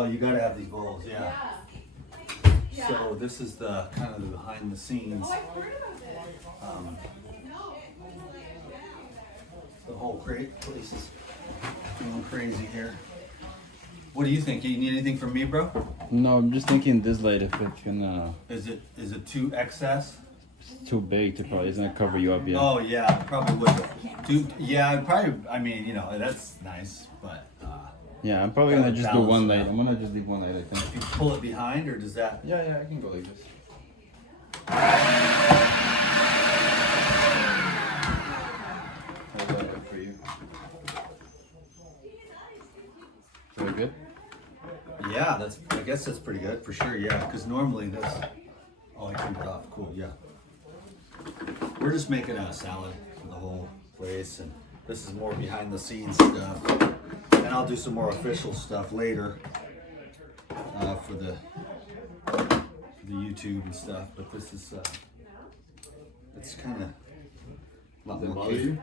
Oh, you gotta have these bowls, yeah. So this is the kind of the behind the scenes. Oh, I've heard about this. The whole place is going crazy here. What do you think? You need anything from me, bro? No, I'm just thinking this light if it's gonna. Is it too excess? It's too big to probably. It's gonna cover you up yet. Oh yeah, probably would. Dude, yeah, probably. I mean, you know, that's nice, but. Yeah, I'm probably gonna just do one light. I'm gonna just leave one light, I think. You pull it behind, or does that? Yeah, I can go like this. How's that look for you? Very good. Yeah, I guess that's pretty good for sure. Yeah, because normally this. Oh, I turned it off. Cool. Yeah. We're just making a salad for the whole place, and this is more behind the scenes stuff. And I'll do some more official stuff later for the YouTube and stuff. But this is it's kind of a lot more cute.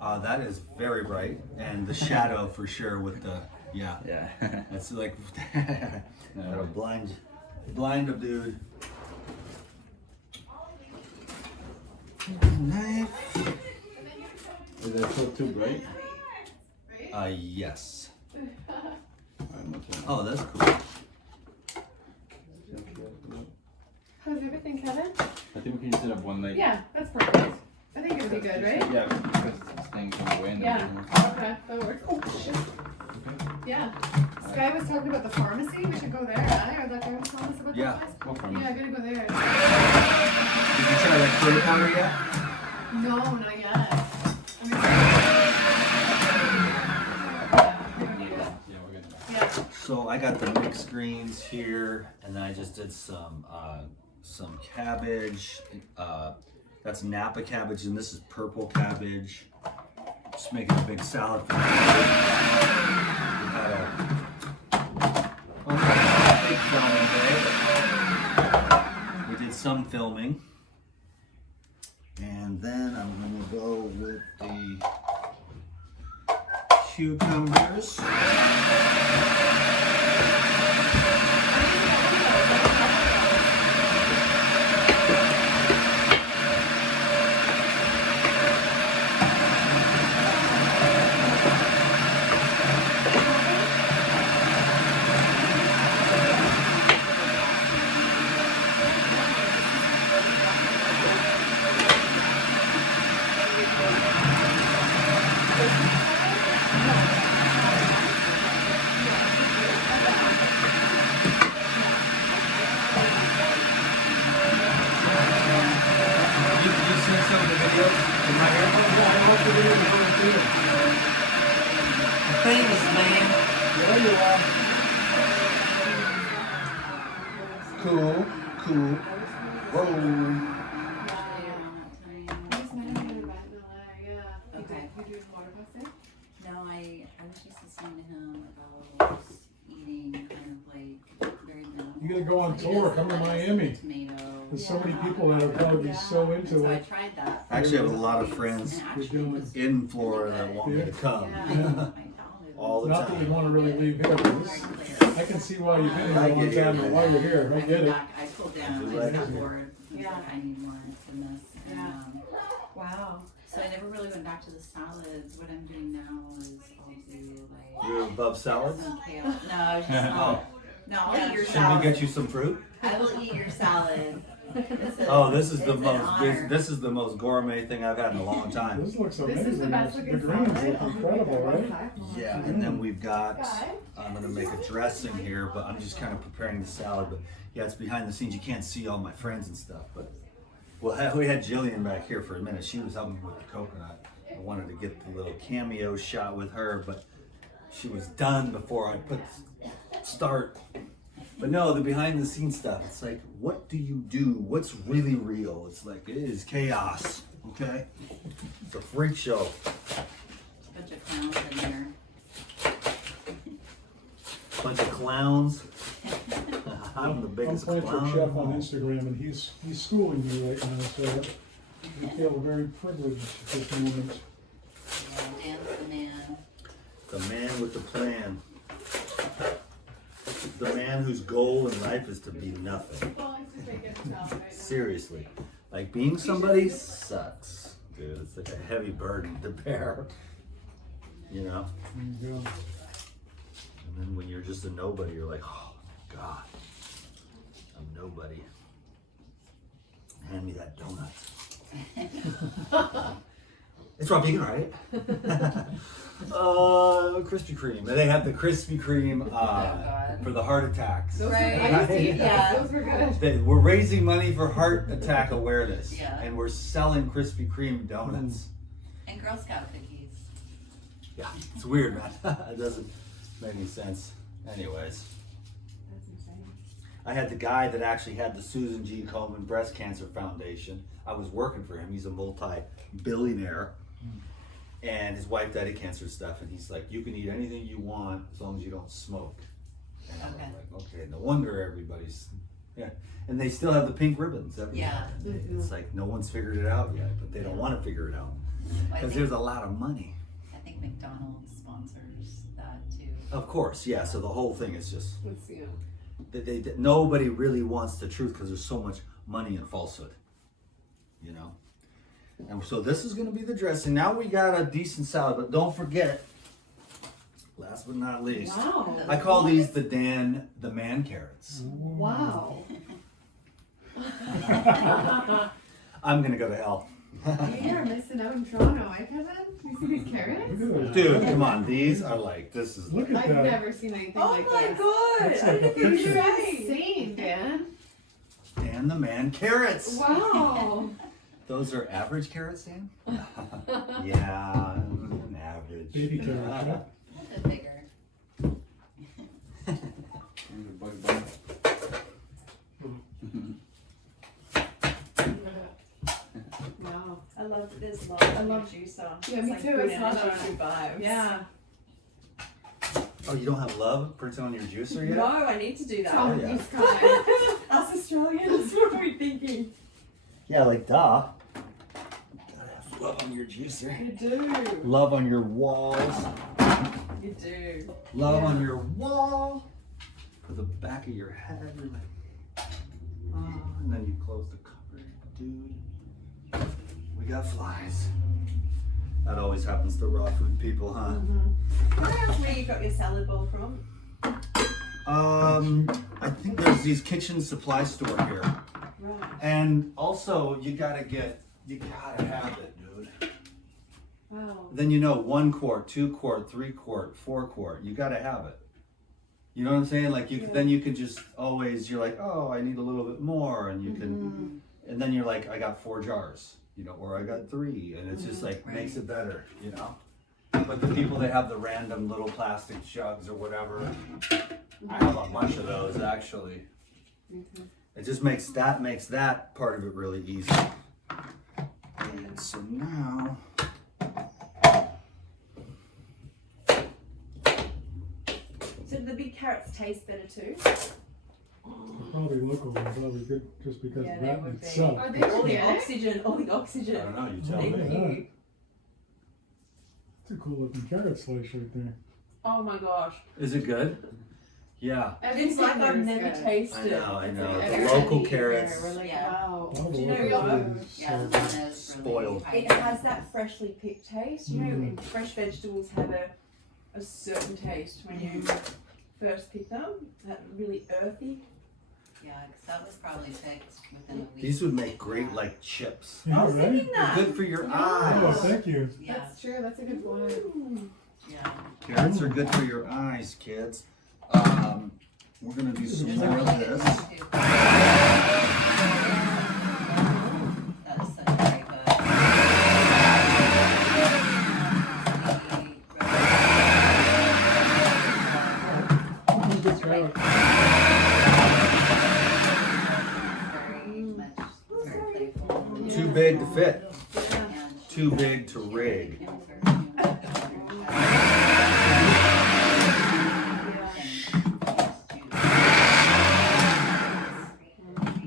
That is very bright, and the shadow for sure with the yeah. It's like a blind of dude. Knife. Is that still too bright? Yes. Oh, that's cool. How's everything, Kevin? I think we can just set up one light. Yeah, that's perfect. I think it'll be good, right? Yeah, because this thing's in the way. And Yeah. everything. Okay, that works. Oh, shit. Yeah. Sky was talking about the pharmacy. We should go there, right? Or that guy was telling us about Yeah. that place? What pharmacy? Yeah, I gotta go there. Did you try that curry powder yet? No, not yet. I mean, Yeah, we're gonna. yeah. So I got the mixed greens here, and then I just did some cabbage. That's Napa cabbage, and this is purple cabbage. Just making a big salad for me. We had a big filming day. We did some filming, and then I'm gonna go with the cucumbers. Famous man. There you are. Cool. Whoa. Okay. You doing water pasta? No, I was just listening to him about eating kind of like very minimal. You gotta go on tour, come to Miami. There's so many people that would probably be so into So I it. tried that. I actually have a lot of friends in Florida that want me to come all the Not that you time. wanna really leave here, but this, I can see why you've been here a long time and why you're here, I get it. I pulled down, I got bored. I was like, I need more than this. And, Yeah. Wow. so I never really went back to the salads. What I'm doing now is I'll do like You're above salads? some kale. No, I was just Oh. no, I'll eat your Should salad. we get you some fruit? I will eat your salad. Oh, this is it's the an most honor. this is the most gourmet thing I've had in a long time. This looks This is the amazing, best the looking greens salad. look incredible, right? Yeah, and then we've got I'm gonna make a dressing here, but I'm just kind of preparing the salad. But yeah, it's behind the scenes. You can't see all my friends and stuff. But well, we had Jillian back here for a minute. She was helping me with the coconut. I wanted to get the little cameo shot with her, but she was done before I put start. But no, the behind the scenes stuff, it's like, what do you do? What's really real? It's like, it is chaos, okay? It's a freak show. Bunch of clowns in there. Bunch of clowns. I'm the I'm biggest playing for clown. Chef on Instagram and he's schooling me right now, so I feel very privileged at this moment. Dan's the man. The man with the plan. the man whose goal in life is to be nothing. Well, it's just making it sound right now. Seriously. Like being somebody sucks, dude. It's like a heavy burden to bear. You know? There you go. And then when you're just a nobody, you're like, oh God, I'm nobody. Hand me that donut. It's raw vegan, right? Krispy Kreme. And they have the Krispy Kreme God. for the heart attacks. Those Right. I used to eat Yeah. those. Those were good. We're raising money for heart attack awareness. Yeah. And we're selling Krispy Kreme donuts. And Girl Scout cookies. Yeah, it's weird, man. It doesn't make any sense. Anyways. That's insane. I had the guy that actually had the Susan G. Komen Breast Cancer Foundation. I was working for him. He's a multi-billionaire. And his wife died of cancer stuff. And he's like, you can eat anything you want as long as you don't smoke. And I was Okay. like, okay, no wonder everybody's... Yeah. And they still have the pink ribbons everywhere. Yeah. And it's like no one's figured it out yet, but they don't want to figure it out. I Because think, there's a lot of money. I think McDonald's sponsors that too. Of course, yeah. So the whole thing is just... Let's see. nobody really wants the truth because there's so much money in falsehood, you know. And so this is going to be the dressing. Now we got a decent salad, but don't forget, last but not least, Wow. I call these the man carrots. Wow. I'm going to go to hell. You're missing out in Toronto, eh, Kevin? You see these carrots? Look at that. Dude, come on. These are like, this is... Look at I've that. never seen anything Oh like my this. god! That's I like a didn't think you picture. were saying. Insane, Dan. Dan the man carrots. Wow. Those are average carrots, Dan? Yeah, average. Baby carrots, right? A bit bigger. And the bug bun. Wow. I love that there's love in your juicer. Yeah, me It's too, good I saw energy, that. good vibes. Yeah. Oh, you don't have love printed on your juicer yet? No, I need to do that. Oh, yeah. you Sky. Us Australians, what are we thinking? Yeah, like duh. Gotta have love on your juicer. You do. Love on your walls. You do. Love Yeah. on your wall. For the back of your head. You're like, oh, and then you close the cover, dude. We got flies. That always happens to raw food people, huh? Can I ask where you got your salad bowl from? I think there's these kitchen supply store here. Right. And also you gotta have it, dude. Wow. Then 1 quart, 2 quart, 3 quart, 4 quart. You gotta have it. You know what I'm saying? Like then you can just always, you're like, oh, I need a little bit more, and you can, and then you're like, I got 4 jars, or I got 3, and it's just like makes it better, But the people that have the random little plastic jugs or whatever, I have a bunch of those actually. It just makes that part of it really easy. And so now. So do the big carrots taste better too? Probably local, and probably good just because Yeah, of they that in would be. itself. Are they All the organic? oxygen, all the I oxygen. don't know, you tell Thank me. Yeah. you. It's a cool looking carrot slice right there. Oh my gosh. Is it good? Yeah. It's like I've never I tasted. know. The Everything local here, carrots. We're like, Yeah. wow. All the Do you know local what? food is Yeah, so that is really Spoiled. high It has that freshly picked taste. You know, and fresh vegetables have a certain taste when you first pick them. That really earthy. Yeah, because that was probably picked within a week. These would make great like chips. Yeah, I was right? thinking They're that. good for your Oh, eyes. thank you. Yeah, That's true. That's a good one. yeah. Carrots are good for your eyes, kids. We're gonna do some It's a more really of good this. one too. That is such a great book. Good carrot. Very much, very playful. Too big to fit. And Too big to rig. it was very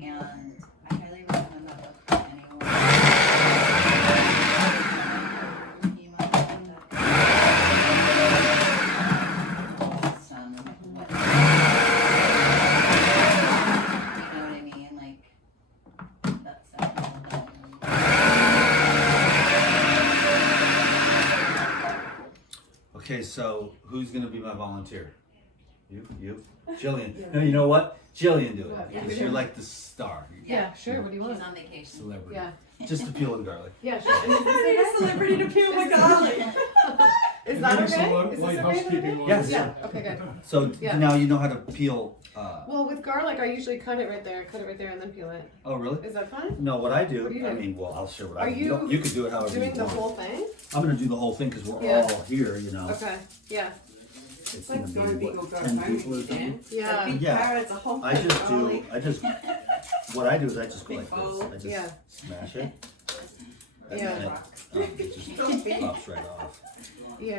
and I highly recommend that book for anyone. Son, what so who's gonna be my volunteer? You, Jillian. No, you know what? Jillian, do it because you're like the star. Yeah, sure. What do you want? She's on vacation. Celebrity. Yeah. Just to peel the garlic. Yeah, sure. And is I need this a celebrity to peel my garlic. okay? Is that Maybe some okay? light Is this okay? housekeeping. Yes. Yeah. Okay, good. So Yeah. now you know how to peel. Well, with garlic, I usually cut it right there, and then peel it. Oh, really? Is that fine? No, what I do. What do you I do? mean, well, I'll share what Are I do. you You could do it however Doing you the want. whole thing? I'm gonna do the whole thing because we're Yeah. all here. You know. Okay. Yeah. It's Like gonna so be big or what, go 10 home people or with you, Dan. something. Yeah. A big Yeah. carrot's a whole I just do. garlic. What I do is I just go Big like bowl. this. I just Yeah. smash it. And Yeah. then it just pops right off. Yeah.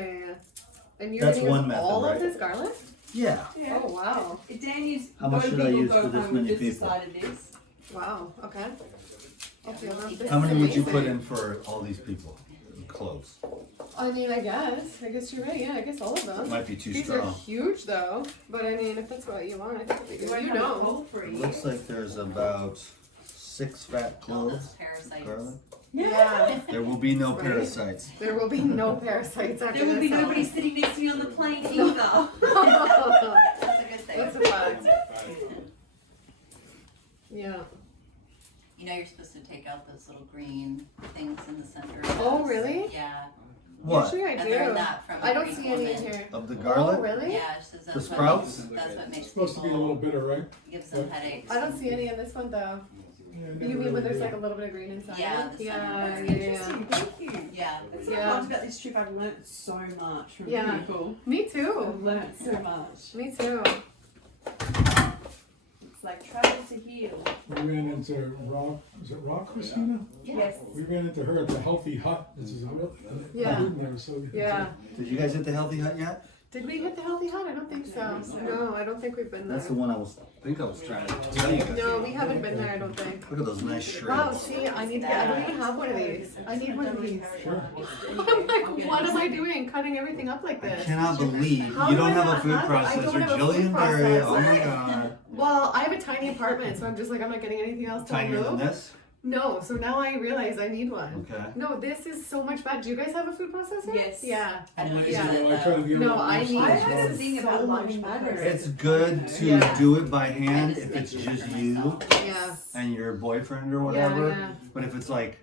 And you're That's gonna one use method, all right? of this garlic? Yeah. Yeah. Oh wow. Dan used How much go should big I or use go for this home, many just people? decided this. Wow. Okay. Okay. Well, this How is many would you put amazing. in for all these people? Close. I mean, I guess you're right. Yeah, I guess all of them. Might be too These strong. are huge, though. But I mean, if that's what you want, I think it'd be You good. won't You have a know. cold for a It year. looks like there's about 6 fat All those cloves. parasites. Garlic. Yeah. There will be no Right. parasites. There will be no parasites after There will be this. nobody sitting next to me on the plane either. That's a good thing. That's a fact. Yeah. You know you're supposed to take out those little green things in the center. Oh, of those. really? Yeah. What? Usually I And do. they're not from I don't Greek see any in woman. here. Of the Oh, garlic? really? Yeah, it says that's The what sprouts? makes, that's what makes It's supposed to be a little bitter, right? gives them headaches. I don't see any in this one, though. Yeah, You mean when there's like a little bit of green inside? Yeah, it? the Yeah, center. yeah, yeah. Interesting, thank you. Yeah. That's what Yeah. I loved about this trip. I've learnt so much from Yeah. people. Me I've too. learnt so much. Me too. It's like travel to heal. We ran into Rock, Christina? Yes. We ran into her at the Healthy Hut, which is a real, Yeah. food there, so. Yeah. Did you guys hit the Healthy Hut yet? Did we hit the Healthy Hut? I don't think so. No, I don't think we've been there. That's the one I was trying to tell you guys. No, we haven't been there, I don't think. Look at those nice Wow, shreds. see, I need to get, I don't even have one of these. I need one of these. Sure. I'm like, what am I doing cutting everything up like I this? cannot believe How you do don't I have a not food have it? I don't processor. have a food Jillian Berry, oh my processor. god. Well, I have a tiny apartment, so I'm just like, I'm not getting anything else to Tinier than move. this? No, so now I realize I need one. Okay. No, this is so much better. Do you guys have a food processor? Yes. Yeah. I don't Yeah. use it I try to though. be No, able to I use need- it I as heard well. a thing about So much much better. It's good to Yeah. do it by hand I just if make it's it just for you myself. Yeah. and your boyfriend or whatever. Yeah. But if it's like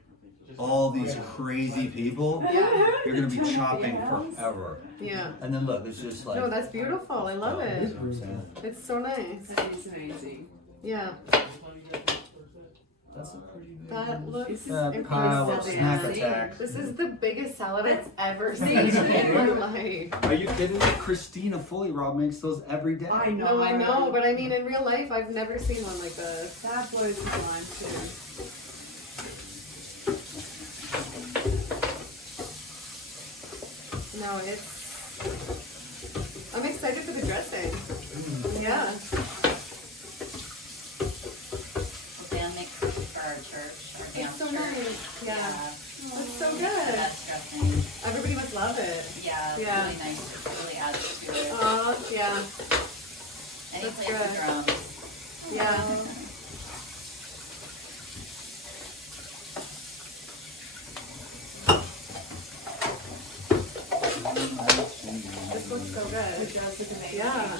all these crazy people, Yeah. you're gonna be chopping forever. Yeah. And then look, it's just like. No, that's beautiful. I love You know it. what I'm saying? It's so nice. That is amazing. Yeah. That's a pretty big That looks that pile of impressive. snack attack. This is the biggest salad I've ever Me seen too. in my life. Are you kidding me? Christina Fully Raw makes those every day. I know. No, I know, but I mean, in real life, I've never seen one like this. That blows his mind too. No, it's. I'm excited for the dressing. Yeah. Dan makes it for our church, our dance It's so church. nice. Yeah. That's so It's the good. best dressing. Everybody must love it. Yeah, it's Yeah. really nice. It really adds to it. Yeah. And he that's plays the good. drums. Yeah. This looks so good. It does look amazing. Yeah.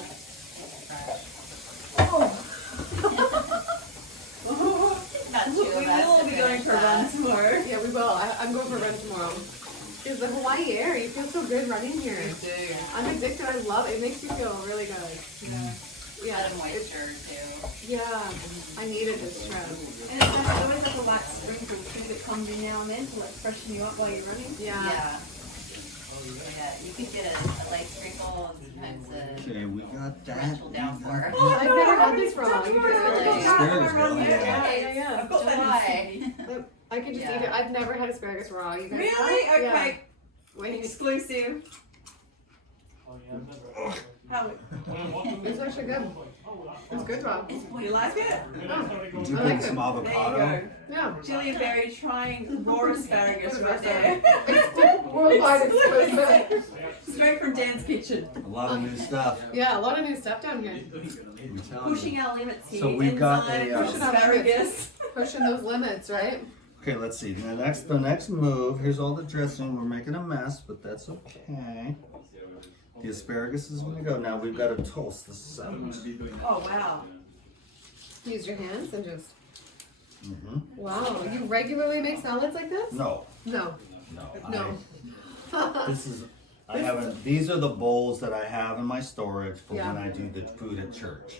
Not two We of will us all to be going finish for a run that. tomorrow. Yeah, we will. I'm going for a run tomorrow. Is the Hawaii air? You feel so good running here. do. I'm addicted. I love it. It makes you feel really good. Yeah. Yeah. And moisture too. Yeah. I needed this trip. And it's always like a light sprinkle because it comes in now and then to like freshen you up while you're running. Yeah. Yeah. Yeah, you could get a light sprinkle and sometimes Okay, we got that. torrential downpour. I've never had this wrong. You Really? just- Asparagus Around roll, there. yeah. Yeah. I've got that in July. Sydney. I could just Yeah. eat it. I've never had asparagus raw. You guys Really? have? Yeah. Okay. Wait. Exclusive. How? It's actually good. It's good, Rob. You like it? Dip I in like some it. avocado. There you Yeah. go. Jillian Berry trying raw asparagus right there. Worldwide exclusive. Straight from Dan's kitchen. A lot of new stuff. Yeah, a lot of new stuff down here. I'm telling you. Pushing our limits here. So we've got Enzyme, a, Pushing our asparagus. Pushing those limits, right? Okay, let's see. The next move. Here's all the dressing. We're making a mess, but that's okay. The asparagus is gonna go. Now we've got to toast the salad. Oh wow. Use your hands and just. Mm-hmm. Wow, you regularly make salads like this? No, No. no. No. This is. I haven't. These are the bowls that I have in my storage for Yeah. when I do the food at church.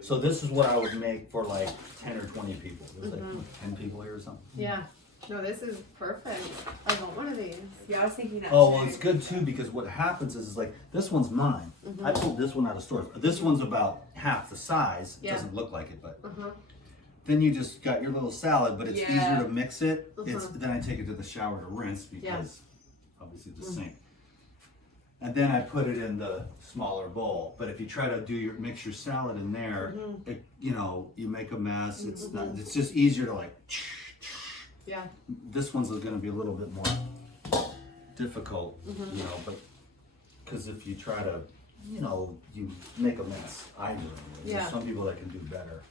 So this is what I would make for like 10 or 20 people. There's like 10 people here or something. Yeah. No, this is perfect. I want one of these. Yeah, I was thinking that Oh, too. well, it's good too because what happens is like this one's mine. I pulled this one out of storage. This one's about half the size. It Yeah. doesn't look like it, but Uh-huh. then you just got your little salad. But it's Yeah. easier to mix it. It's Uh-huh. then I take it to the shower to rinse because Yeah. obviously the sink. And then I put it in the smaller bowl. But if you try to mix your salad in there, it, you know, you make a mess. It's not. It's just easier to like. Yeah. This one's going to be a little bit more difficult, you know, but because if you try to, you know, you make a mess. I do. Anyways. Yeah. There's some people that can do better.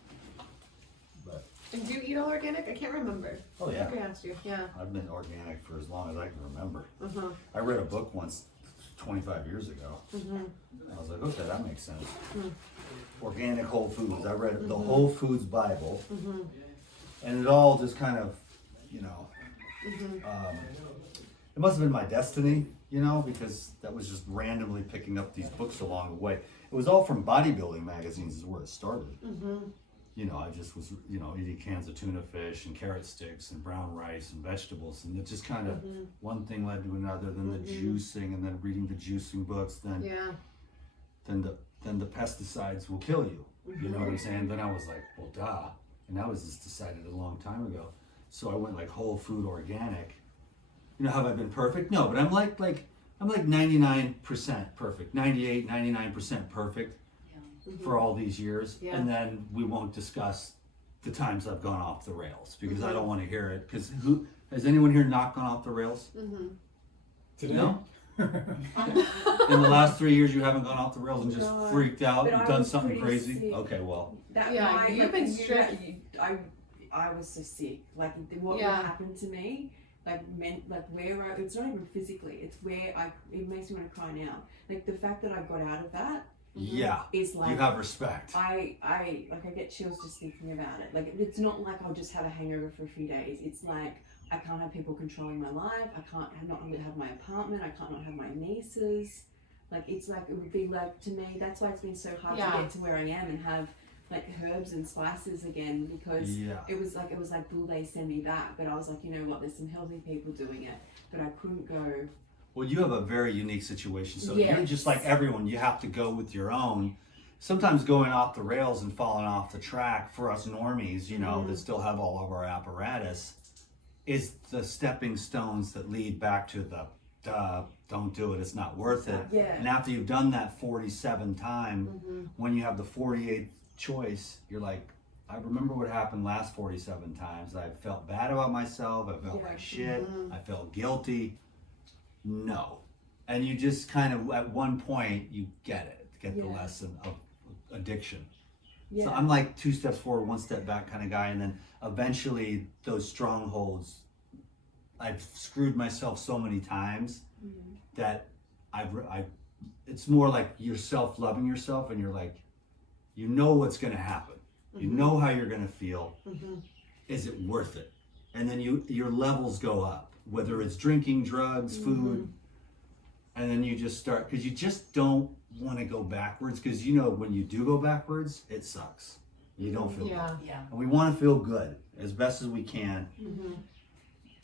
But And do you eat all organic? I can't remember. oh yeah, I think I asked you. Yeah. I've been organic for as long as I can remember. Uh-huh. I read a book once, 25 years ago. I was like, okay, that makes sense. Organic Whole Foods. I read the Whole Foods Bible, and it all just kind of, you know, it must have been my destiny, you know, because that was just randomly picking up these books along the way. It was all from bodybuilding magazines is where it started. You know, I just was, you know, eating cans of tuna fish and carrot sticks and brown rice and vegetables, and it just kind of one thing led to another. Then the juicing, and then reading the juicing books. Then Yeah. then the pesticides will kill you. You know what I'm saying? Then I was like, well, duh. And that was just decided a long time ago. So I went like whole food organic. You know, have I been perfect? No, but I'm like 99% perfect, 98, 99% perfect for all these years. Yeah. And then we won't discuss the times I've gone off the rails because I don't want to hear it. Because who has anyone here not gone off the rails? Today? No? In the last 3 years, you haven't gone off the rails and just No, freaked out but and I done was something pretty crazy? sick. Okay, well. That Yeah, night, you've been strict. I was so sick. Like what would Yeah. happen to me, like meant like where it's not even physically. It's where it makes me want to cry now. Like the fact that I got out of that Yeah. is like You have respect. I get chills just thinking about it. Like it's not like I'll just have a hangover for a few days. It's like I can't have people controlling my life. I can't not have my apartment. I can't not have my nieces. Like it's like it would be like to me. That's why it's been so hard Yeah. to get to where I am and have like herbs and spices again because Yeah. it was like will they send me back? But I was like, you know what? There's some healthy people doing it, but I couldn't go. Well, you have a very unique situation. So Yes. you're just like everyone. You have to go with your own. Sometimes going off the rails and falling off the track for us normies, you know, that still have all of our apparatus, is the stepping stones that lead back to the don't do it, it's not worth it. Yeah. And after you've done that 47 times, when you have the 48th choice, you're like, I remember what happened last 47 times. I felt bad about myself. I felt like shit. I felt guilty. No. And you just kind of, at one point, you get the lesson of addiction. Yeah. So I'm like 2 steps forward, 1 step back kind of guy. And then eventually those strongholds, I've screwed myself so many times that it's more like you're self-loving yourself and you're like, you know what's going to happen. You know how you're going to feel. Is it worth it? And then your levels go up, whether it's drinking, drugs, food. And then you just start, because you just don't want to go backwards, because you know when you do go backwards, it sucks. You don't feel good. Yeah. And we want to feel good as best as we can.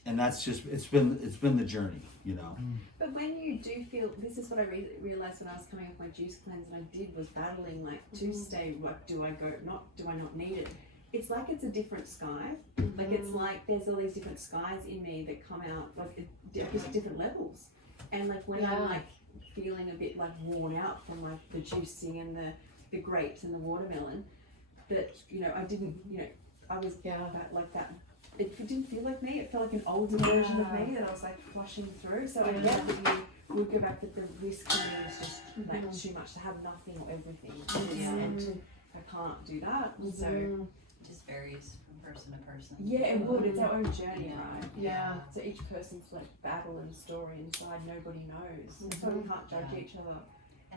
And that's just, it's been the journey, you know. But when you do feel, this is what I realized when I was coming off my juice cleanse, and I was battling like to stay. What do I not need it? It's like it's a different sky. Like it's like there's all these different skies in me that come out like at different levels. And like when I'm like feeling a bit like worn out from like the juicing and the grapes and the watermelon, that you know I didn't, you know, I was like that. It didn't feel like me. It felt like an older version of me that I was like flushing through. So I get that you would go back, but the risk for me was just like too much to have nothing or everything. And I can't do that. So It just varies from person to person. yeah, it would. It's our own journey, Yeah. right? Yeah. So each person's like battle and story inside. Nobody knows. So we can't judge each other.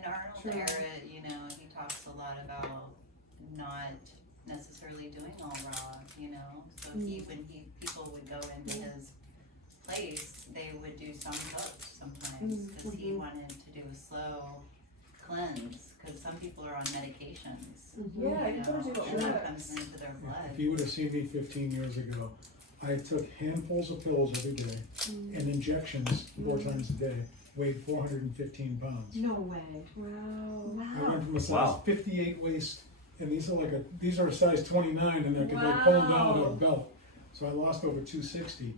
And Arnold True. Barrett, you know, he talks a lot about not necessarily doing all raw, you know. So people would go into his place, they would do some cooked sometimes because he wanted to do a slow cleanse because some people are on medications. Yeah, you you gotta do know, what and that works. comes into their blood. If you would have seen me 15 years ago, I took handfuls of pills every day and injections 4 times a day, weighed 415 pounds. No way. Wow. I went from a size Wow. 58 waist, and these are a size 29, and I could like pull them down with a belt. So I lost over 260.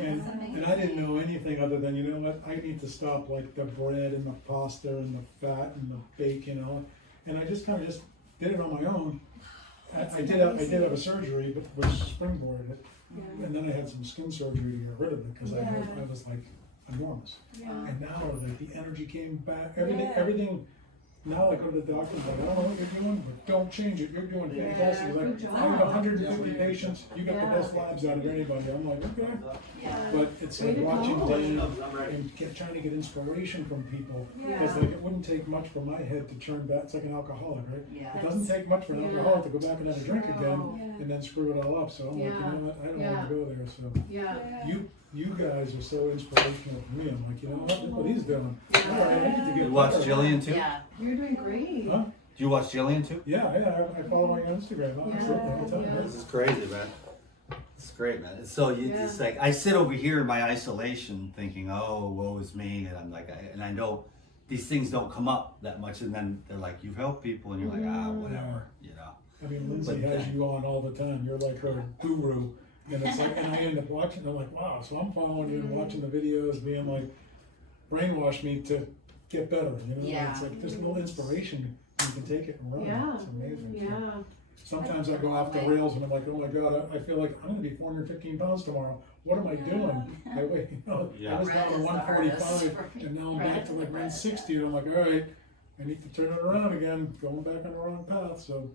And I didn't know anything other than, you know what, I need to stop like the bread and the pasta and the fat and the bacon and all. And I just kind of just did it on my own. I did have a surgery, but which springboarded it. Yeah. And then I had some skin surgery to get rid of it because I was like enormous. Yeah. And now like the energy came back, everything. Now I go to the doctor and like, I don't know what you're doing, but don't change it. You're doing fantastic. Yeah, Like, good I have job. 150 patients. You got the best labs out of anybody. I'm like, okay. Yeah. But it's Way like to watching go. Dan and trying to get inspiration from people. Because like it wouldn't take much for my head to turn back. It's like an alcoholic, right? Yeah. It doesn't take much for an alcoholic to go back and have a drink again Yeah. and then screw it all up. So I'm like, you know what? I don't want to go there. So Yeah. you guys are so inspirational for me. I'm like, you know what? Look what he's doing. All right, I need to get You watch better. Jillian too? Yeah. You're doing great. Huh? Do you watch Jillian too? Yeah, I follow her on Instagram. Absolutely, all the time. Yeah. This is crazy, man. It's great, man. So it's like I sit over here in my isolation, thinking, "Oh, woe is me," and I'm like, I know these things don't come up that much, and then they're like, "You've helped people," and you're like, "Ah, whatever," you know. I mean, Lindsay But has you on all the time. You're like her guru. And it's like, and I end up watching, I'm like, wow, so I'm following you and watching the videos, being like, brainwash me to get better, you know? Yeah. It's like, there's a little inspiration, you can take it and run. Yeah. It's amazing. So Yeah. sometimes I go off the rails and I'm like, oh my God, I feel like I'm gonna be 415 pounds tomorrow. What am I doing? I weigh, you know, Yeah. I was down to Red is the 145 hardest. and now I'm back to like 160 and I'm like, all right, I need to turn it around again, going back on the wrong path. So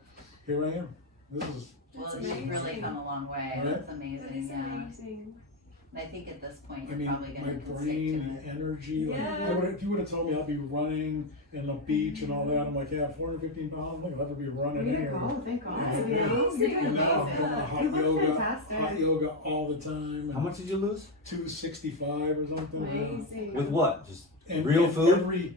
here I am. This is Well, That's you've really amazing. come a long way. Right? That's That amazing. is Yeah. amazing. And I think at this point I you're mean, probably my going to stick brain, to the it. energy. Like, Yeah. if you would have told me I'd be running in the beach and all that, I'm like, yeah, 415 pounds, look, I'll never be running Way to here. go. Thank God. That's You know, amazing. you're doing And now I'm amazing. doing hot You look yoga, fantastic. hot yoga all the time. How much did you lose? 265 or something. Amazing. With what? Just And real and food?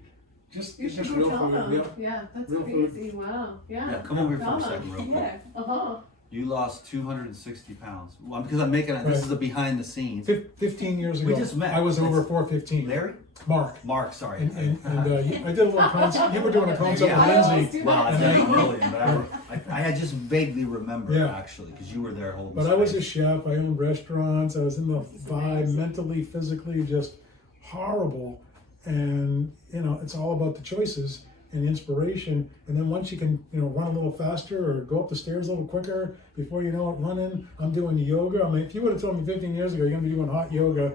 You should just go real tell food. them. Yeah. Yeah, that's Real food. crazy. Wow. Yeah. Yeah, come over here for Tell a them. second, real quick. Yeah. Uh-huh. You lost 260 pounds. Well, because I'm making this Right. is a behind the scenes. 15 years ago, We just met. I was over That's- 415. Larry? Mark, sorry. and I did a little consult. You were doing a consult Yeah. with I always Lindsay. do Well, I that. didn't really, but I had just vaguely remembered Yeah. actually because you were there holding. But I was a space. chef. I owned restaurants. I was in the vibe, amazing. mentally, physically, just horrible. And you know, it's all about the choices and inspiration. And then once you can, you know, run a little faster or go up the stairs a little quicker, before you know it, running. I'm doing yoga. I mean, if you would have told me 15 years ago you're gonna be doing hot yoga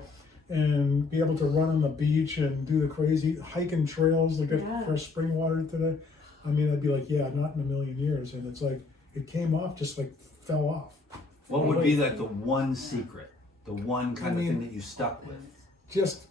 and be able to run on the beach and do the crazy hiking trails, like Yeah. fresh spring water today, I mean, I'd be like, yeah, not in a million years. And it's like it came off, just like fell off. What would be like the one secret, the one kind I mean- of thing that you stuck with? Just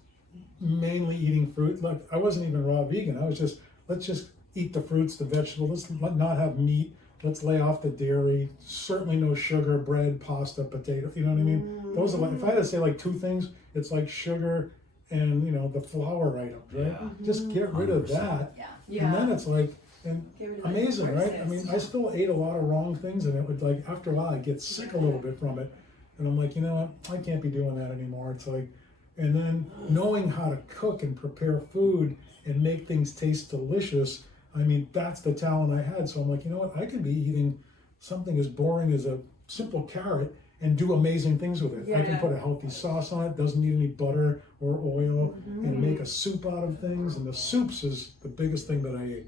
mainly eating fruit. Look, I wasn't even raw vegan. I was just, let's just eat the fruits, the vegetables. Let's not have meat. Let's lay off the dairy. Certainly no sugar, bread, pasta, potato. You know what I mean? Those are like, if I had to say like 2 things, it's like sugar and, you know, the flour items, right? Yeah. Just get rid of 100%. that. Yeah. Yeah. And then it's like, and Get rid of, like, amazing, right? I processed. mean, I still ate a lot of wrong things, and it would like after a while I get sick a little bit from it, and I'm like, you know what? I can't be doing that anymore. It's like, and then knowing how to cook and prepare food and make things taste delicious. I mean, that's the talent I had. So I'm like, you know what? I can be eating something as boring as a simple carrot and do amazing things with it. I can Yeah. put a healthy sauce on it. Doesn't need any butter or oil, and make a soup out of things. And the soups is the biggest thing that I ate.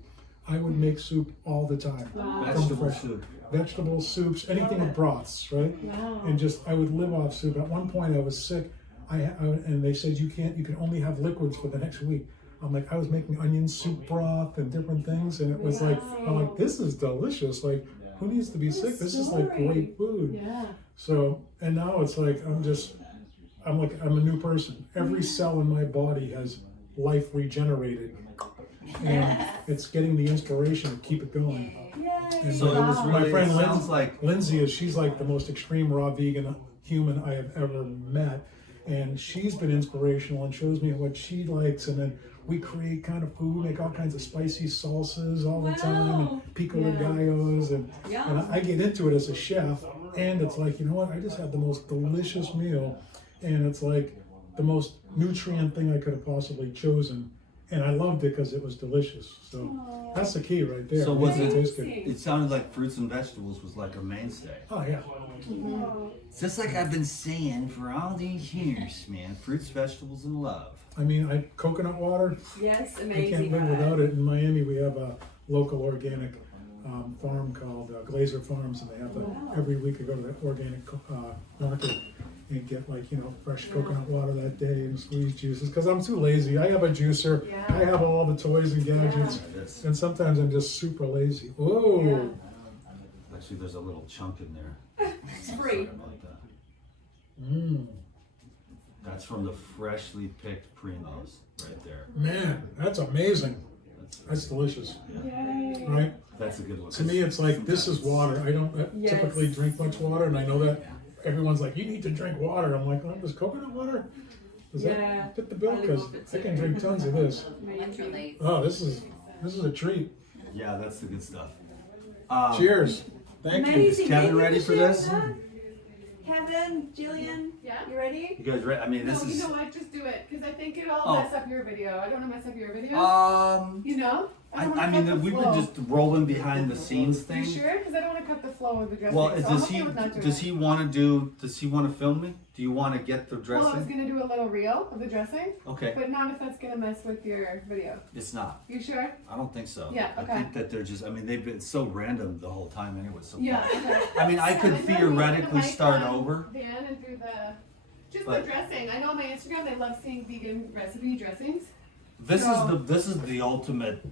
I would make soup all the time. Wow. Vegetable fresh. soup. Vegetables, soups, anything with broths, right? Wow. And just I would live off soup. At one point, I was sick. And they said you can only have liquids for the next week. I'm like, I was making onion soup broth and different things, and it was like, I'm like, this is delicious. Like, who needs to be sick? This is like great food. Yeah. So, and now it's like I'm a new person. Every cell in my body has life regenerated. and it's getting the inspiration to keep it going. Yay. And So it was my really, friend it sounds Lindsay she's like the most extreme raw vegan human I have ever met, and she's been inspirational and shows me what she likes, and then we create kind of food, make all kinds of spicy salsas all the time, and pico de gallos, and I get into it as a chef, and it's like, you know what, I just had the most delicious meal, and it's like the most nutrient thing I could have possibly chosen, and I loved it because it was delicious. So that's the key right there. So was It it? tastes good. It sounded like fruits and vegetables was like a mainstay. Oh yeah. It's just like I've been saying for all these years, man. Fruits, vegetables, and love. I mean, coconut water, Yes, I amazing. can't live right? without it. In Miami, we have a local organic farm called Glazer Farms, and they have every week I go to the organic market and get fresh coconut water that day and squeeze juices, because I'm too lazy. I have a juicer, I have all the toys and gadgets, and sometimes I'm just super lazy. Whoa! Actually, there's a little chunk in there. It's free. About that. Mmm, That's from the freshly picked primos right there. man, that's amazing. That's delicious, right? That's a good one. To me, it's like, this is water. I don't typically drink much water, and I know that everyone's like, you need to drink water. I'm like, does coconut water? Does that fit the bill? Because I can drink tons of this. Electrolytes. Oh, this is a treat. Yeah, that's the good stuff. Cheers. Thank you. Amazing. Is Kevin Thank you ready for for this? sharing that. Kevin, Jillian, Yeah? you ready? You guys ready? I mean, this No, you is. know what? Just do it, because I think it'll Oh. mess up your video. I don't want to mess up your video. You know? don't wanna I cut mean, the we've been flow. just rolling behind the scenes You thing. sure? Because I don't want to cut the flow of the dressing. Well, so I'm does okay he? with not doing Does it. he want to do? Does he want to film me? Do you want to get the Well, I was dressing? gonna do a little reel of the dressing, Okay, but not if that's gonna mess with your video. it's not. You sure? I don't think so. Yeah, I okay. think that they're just. I mean, they've been so random the whole time anyway. So. Yeah. Okay. I mean, I could And then theoretically the mic start on over. Dan and do just But- the dressing. I know on my Instagram they love seeing vegan recipe dressings. This So- is the ultimate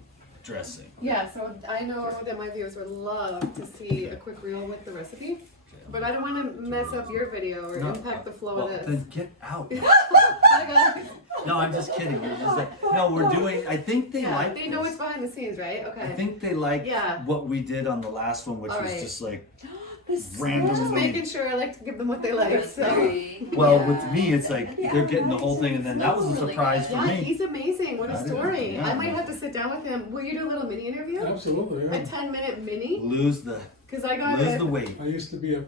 dressing. Yeah, so I know that my viewers would love to see a quick reel with the recipe, but I don't want to mess up your video or No, impact the flow well, of this. then get out. Bye, guys. No, I'm just kidding. You're just like, no, we're doing. I think they Yeah, like. they know this. it's behind the scenes, right? Okay. I think they like Yeah. what we did on the last one, which All was right. just like This randomly. Just making sure I like to give them what they like. So. Rosemary. Well, Yeah. with me, it's like they're getting the whole thing, and then that was a Really surprise for Yeah, me. he's amazing. What a I didn't- story. yeah. I might have to sit down with him. Will you do a little mini interview? Absolutely, A yeah. 10-minute mini? Lose the Because I got lose it. the weight. I used to be a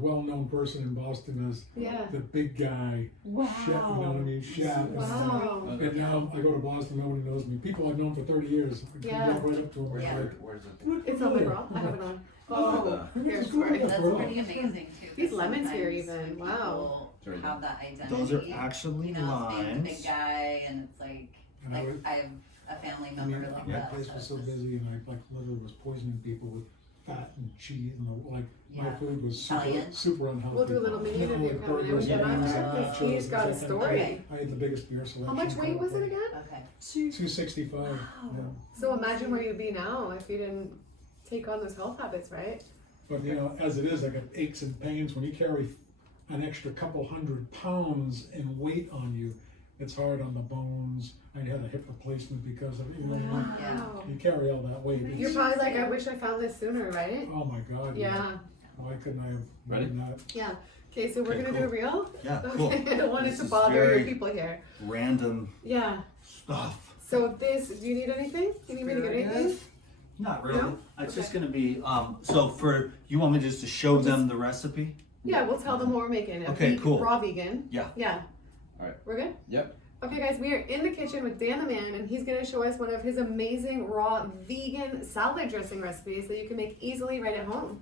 well-known person in Boston as Yeah. the big guy, chef, you know what I mean, chef. Wow. And now I go to Boston, nobody knows me. People I've known for 30 years. I Yeah. walk right up to them and Yeah. like, It's on my bra. I have it on. Oh, here, sorry. That's pretty amazing too. These 'cause lemons here sometimes even. Wow. people have that identity. Those are actually you know, being the limes. big guy, and it's like And I I have a family I mean, member like my that. place was so busy, and I literally was poisoning people with fat and cheese, and my Yeah. food was Italian. super unhealthy. We'll do a little mini You know, interview like coming in burgers with him and after, nachos because he's and got a stuff like story. that. I had the biggest beer selection. How much weight was it again? Okay. 265. Yeah. So imagine where you'd be now if you didn't take on those health habits, right? But you know, as it is, I got aches and pains. When you carry an extra couple hundred pounds in weight on you, it's hard on the bones. I had a hip replacement because of it. You know, Wow. you carry all that weight. You're It's, probably like, I wish I found this sooner, right? oh my God. Yeah. Why couldn't I have Ready? done that? Yeah. Okay, so we're Okay, gonna do a reel? Yeah, cool. Okay, I don't want it This to is bother very- your people here. Random Yeah. stuff. So this, do you need anything? Do you need me to get anything? Not really. No? It's just gonna be. So for you want me just to show them the recipe? Yeah, we'll tell them what we're making. Okay, cool. Raw vegan. Yeah. Yeah. Alright. We're good? Yep. Okay guys, we are in the kitchen with Dan the Man, and he's gonna show us one of his amazing raw vegan salad dressing recipes that you can make easily right at home.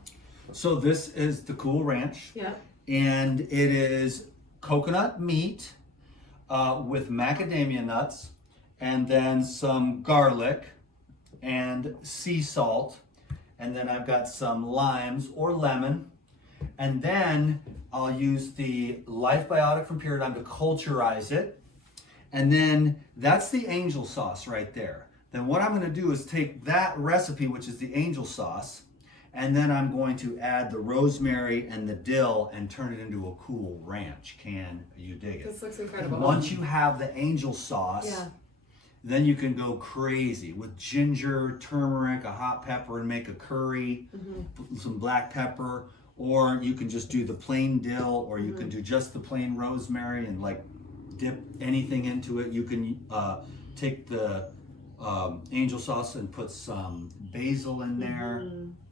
So this is the Cool Ranch, Yeah. and it is coconut meat with macadamia nuts, and then some garlic and sea salt, and then I've got some limes or lemon, and then I'll use the Life Biotic from Paradigm to culturize it, and then that's the angel sauce right there. Then what I'm going to do is take that recipe, which is the angel sauce, and then I'm going to add the rosemary and the dill and turn it into a Cool Ranch. Can you dig it? This looks incredible. Once you have the angel sauce, Yeah. Then you can go crazy with ginger, turmeric, a hot pepper, and make a curry, some black pepper, or you can just do the plain dill, or you can do just the plain rosemary and like dip anything into it. You can take the angel sauce and put some basil in there,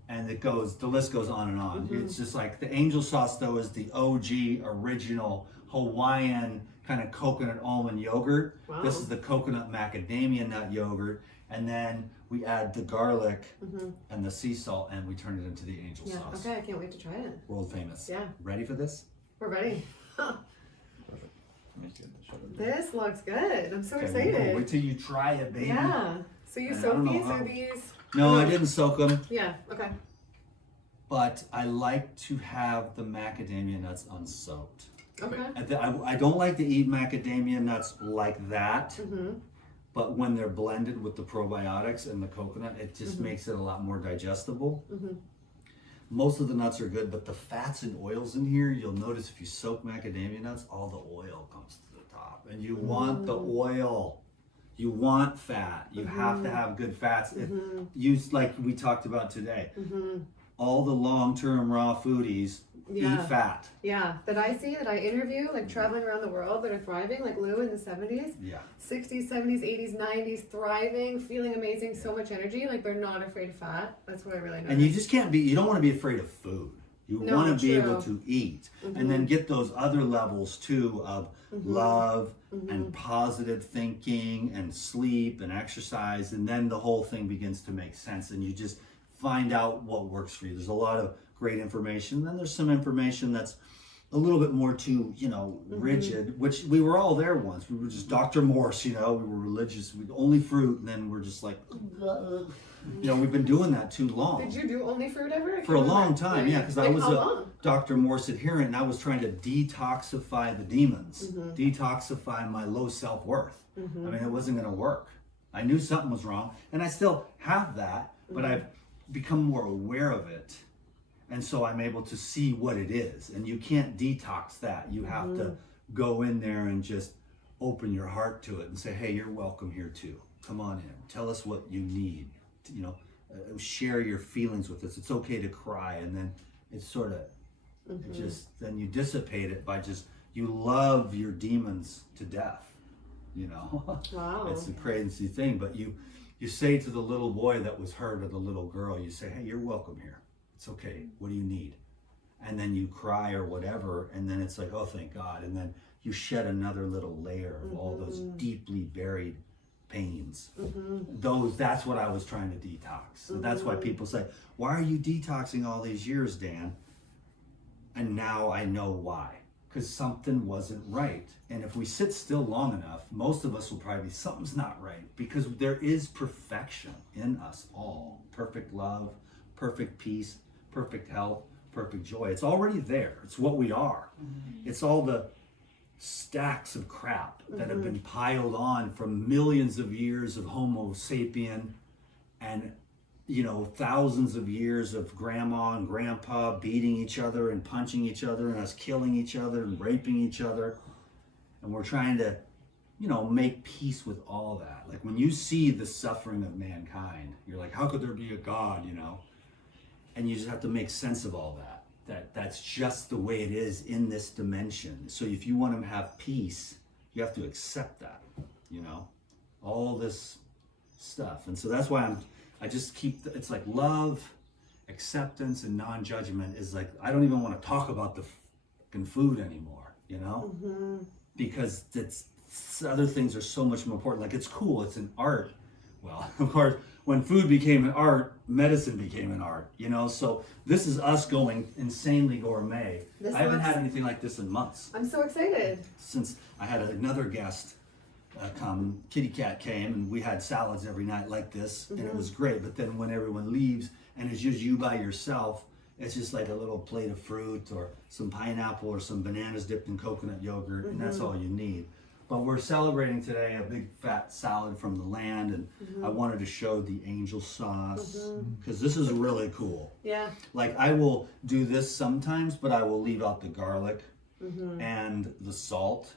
and the list goes on and on. It's just like the angel sauce though is the OG original Hawaiian kind of coconut almond yogurt. Wow. This is the coconut macadamia nut yogurt, and then we add the garlic and the sea salt, and we turn it into the angel Yeah. sauce. Okay, I can't wait to try it. World famous. Yeah. Ready for this? We're ready. Let me see the shot of this. This looks good. I'm so Okay, excited. wait till you try it, baby. Yeah. So you And I soak don't know these how- or these? No, I didn't soak them, Yeah. Okay. but I like to have the macadamia nuts unsoaked. Okay. I don't like to eat macadamia nuts like that, but when they're blended with the probiotics and the coconut, it just makes it a lot more digestible. Most of the nuts are good, but the fats and oils in here, you'll notice if you soak macadamia nuts, all the oil comes to the top. And you want the oil. You want fat. You have to have good fats. Use, like we talked about today, all the long-term raw foodies eat fat. Yeah. That I see, that I interview, like traveling around the world, that are thriving, like Lou in the 70s. Yeah. 60s, 70s, 80s, 90s, thriving, feeling amazing, so much energy. Like they're not afraid of fat. That's what I really noticed. And you just can't be, you don't want to be afraid of food. You No, want to be true. able to eat and then get those other levels too of love and positive thinking and sleep and exercise. And then the whole thing begins to make sense and you just find out what works for you. There's a lot of great information. Then there's some information that's a little bit more too, rigid, which we were all there once. We were just Dr. Morse, we were religious. We only fruit, and then we're just like, we've been doing that too long. Did you do only fruit ever? For a long time, yeah, because I Like, was how a long? Dr. Morse adherent, and I was trying to detoxify the demons, detoxify my low self-worth. I mean, it wasn't going to work. I knew something was wrong, and I still have that, but I've become more aware of it. And so I'm able to see what it is. And you can't detox that. You have to go in there and just open your heart to it and say, hey, you're welcome here too. Come on in. Tell us what you need. Share your feelings with us. It's okay to cry. And then it's sort of then you dissipate it by you love your demons to death. Wow. It's a crazy thing. But you say to the little boy that was hurt or the little girl, you say, hey, you're welcome here. It's okay. What do you need? And then you cry or whatever, and then it's like, oh, thank God. And then you shed another little layer of all those deeply buried pains. That's what I was trying to detox. So that's why people say, why are you detoxing all these years, Dan? And now I know why. Because something wasn't right. And if we sit still long enough, most of us will probably be, something's not right. Because there is perfection in us all. Perfect love, perfect peace, perfect health, perfect joy. It's already there. It's what we are. It's all the stacks of crap that have been piled on from millions of years of Homo sapien and thousands of years of grandma and grandpa beating each other and punching each other and us killing each other and raping each other. And we're trying to make peace with all that. Like when you see the suffering of mankind, you're like, how could there be a God, And you just have to make sense of all that. That's just the way it is in this dimension. So if you want to have peace, you have to accept that, all this stuff. And so that's why I just keep, it's like love, acceptance, and non-judgment is like, I don't even want to talk about the fucking food anymore, because other things are so much more important. Like it's cool, it's an art. Well, of course, when food became an art, medicine became an art, So this is us going insanely gourmet. I haven't had anything like this in months. I'm so excited. Since I had another guest come, Kitty Cat came, and we had salads every night like this, and it was great. But then when everyone leaves and it's just you by yourself, it's just like a little plate of fruit or some pineapple or some bananas dipped in coconut yogurt, and that's all you need. But we're celebrating today a big fat salad from the land, and I wanted to show the angel sauce because this is really cool. Yeah. Like I will do this sometimes, but I will leave out the garlic and the salt.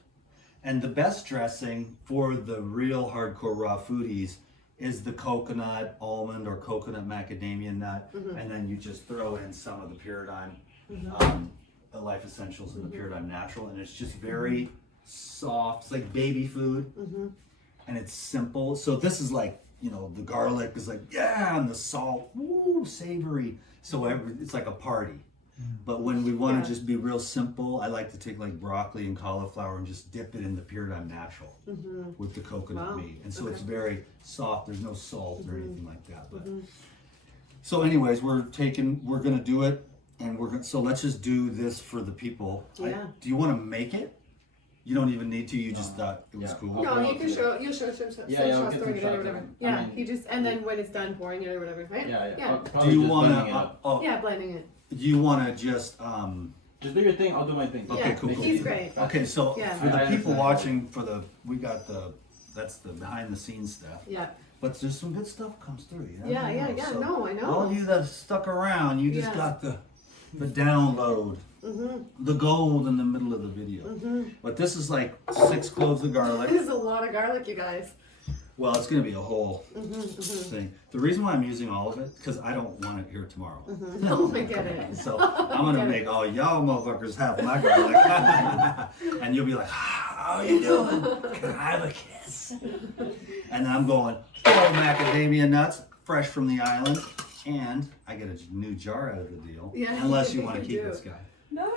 And the best dressing for the real hardcore raw foodies is the coconut almond or coconut macadamia nut, and then you just throw in some of the Paradigm, the Life Essentials and the Paradigm Natural, and it's just very soft. It's like baby food, and it's simple. So this is like, you know, the garlic is like, yeah, and the salt, woo, savory. So it's like a party. But when we want to just be real simple, I like to take like broccoli and cauliflower and just dip it in the Paradigm Natural with the coconut meat. And so it's very soft. There's no salt or anything like that. But so anyways, we're going to do it, and so let's just do this for the people. Yeah. Do you want to make it? You don't even need to. You just thought it was cool. No, you can show. You'll show I'll shots get throwing some it in or shots whatever. of it. Yeah, I mean- you just and then when it's done pouring it or whatever, right? Yeah. Do you want to? to? Yeah, blending it. Do you want to just? Just do your thing. I'll do my thing. Okay, Yeah, cool. he's great. Okay, so Yeah. for the I people understand. watching, we got that's the behind the scenes stuff. Yeah. But there's some good stuff comes through. Yeah. So No, I know. all you that stuck around, you just Yeah. got the download, the gold in the middle of the video. But this is like 6 cloves of garlic. This is a lot of garlic, you guys. Well, it's gonna be a whole thing. The reason why I'm using all of it, because I don't want it here tomorrow. No, I get it. So I'm gonna make all y'all motherfuckers have my garlic, and you'll be like, "How you doing? Can I have a kiss?" And then I'm going, macadamia nuts, fresh from the island, and I get a new jar out of the deal. Yeah, unless you want to you keep do. this guy. No.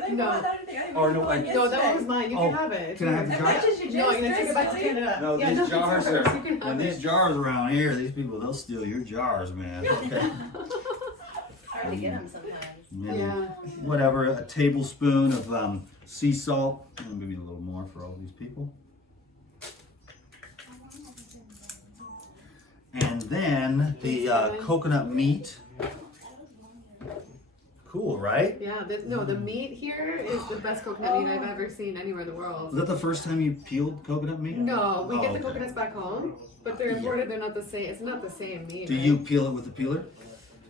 They No. I don't think I Or no, one I- No, that yesterday. one was mine. You Oh, can have it. can I have the As jar? much as you No, you're gonna take it back to really? Canada. No, Yeah, these no, jars it's yours. are. You can When have these it. jars around here, these people they'll steal your jars, man. Okay. Hard to get them sometimes. Yeah. Whatever, a tablespoon of sea salt. And maybe a little more for all these people. And then the coconut meat. Cool, right? Yeah, the meat here is the best coconut meat I've ever seen anywhere in the world. Was that the first time you peeled coconut meat? No, we Oh, get the okay. coconuts back home, but they're imported. They're not the same. It's not the same meat. Do right? you peel it with a peeler?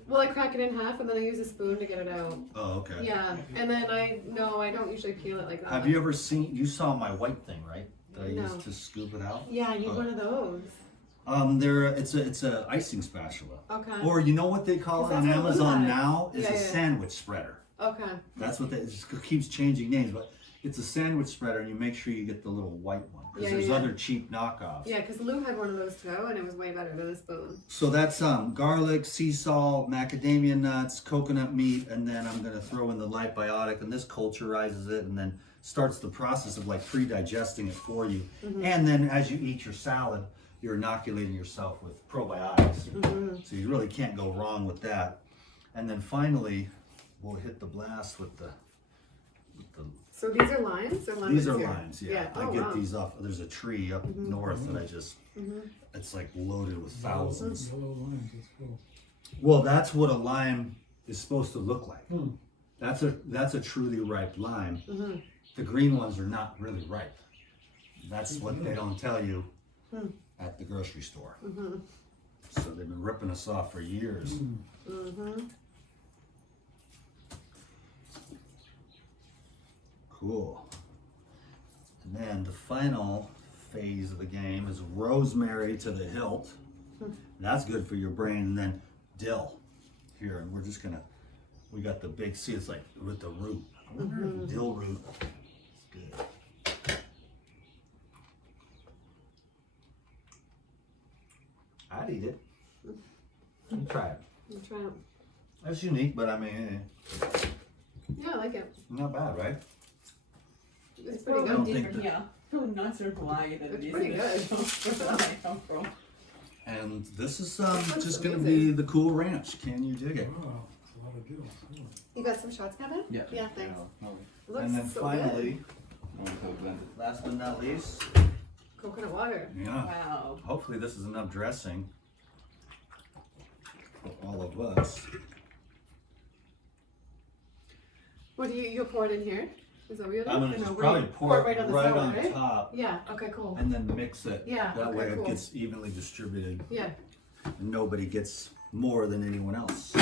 Well, I crack it in half and then I use a spoon to get it out. Oh, okay. Yeah, and then I don't usually peel it like that. Have you ever you saw my white thing, right? That I No. used to scoop it out? Yeah, I need one of those. It's a icing spatula. Okay. Or you know what they call it 'Cause on that's what it looks Amazon like. now? Is Yeah, a yeah. sandwich spreader. Okay. That's what it just keeps changing names, but it's a sandwich spreader, and you make sure you get the little white one because Yeah, there's yeah. other cheap knockoffs. Yeah, because Lou had one of those too, and it was way better than a spoon. So that's garlic, sea salt, macadamia nuts, coconut meat, and then I'm gonna throw in the light biotic, and this culturizes it, and then starts the process of like pre-digesting it for you. And then as you eat your salad, you're inoculating yourself with probiotics. So you really can't go wrong with that. And then finally, we'll hit the blast with the So these are limes or lemons? these are here? limes, yeah. I Oh, get wow. these off. There's a tree up north that I just, it's like loaded with thousands. Yellow lines, that's cool. Well, that's what a lime is supposed to look like. That's a truly ripe lime. The green ones are not really ripe. That's what they don't tell you at the grocery store. So they've been ripping us off for years. Cool. And then the final phase of the game is rosemary to the hilt. That's good for your brain. And then dill here. And we're just gonna, we got the big, see it's like with the root. I wonder if dill root is good. I'd eat it. You try it. I'm trying. That's unique, but I mean, Yeah, I like it. not bad, right? It's pretty I good. don't think Different here. Probably nicer in Hawaii than it It's is pretty in good. where I come from. And this is looks just gonna amazing. be the Cool Ranch. Can you dig it? Wow, it's a lot of deals. Cool. You got some shots, Kevin? Yeah. Yeah, thanks. No. It looks And then so finally, No, it's all blended. last but not least, good. Coconut water. yeah. Wow. Hopefully this is enough dressing for all of us. What do you pour it in here? Is that what you're doing? I'm gonna Or no, just right- probably pour it right on the right salad, on right? top Yeah, okay, cool. and then mix it. Yeah, That okay, way it cool. gets evenly distributed Yeah. and nobody gets more than anyone else.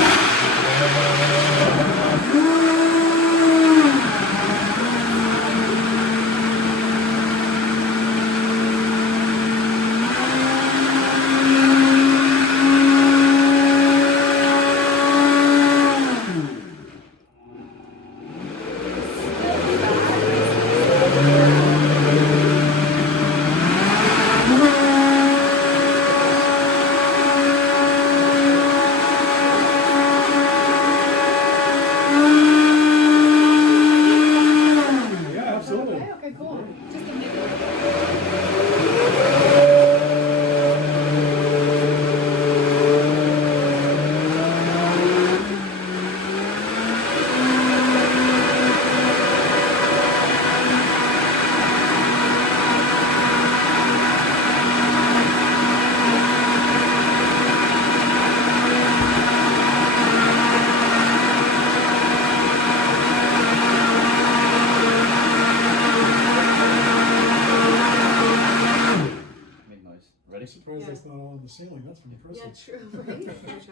That's impressive. Yeah, true, right? It's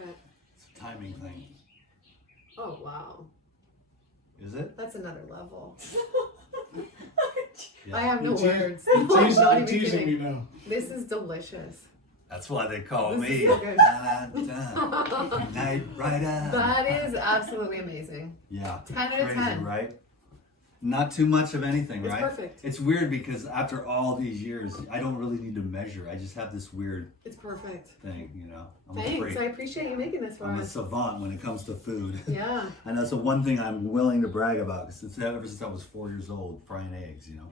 It's a timing thing. Oh, wow. Is it? That's another level. Yeah. I have no You're te- words. You're I'm teasing, not you're even teasing kidding. me now. This is delicious. That's why they call This me is so good. Night Rider. That is absolutely amazing. Yeah. 10 out of Crazy, 10. right? Not too much of anything, It's right? perfect. It's weird because after all these years, I don't really need to measure. I just have this weird It's perfect. thing, you know. I'm a Thanks. freak. I appreciate you making this for I'm a us. savant when it comes to food. Yeah. And that's the one thing I'm willing to brag about because ever since I was 4 years old, frying eggs, you know.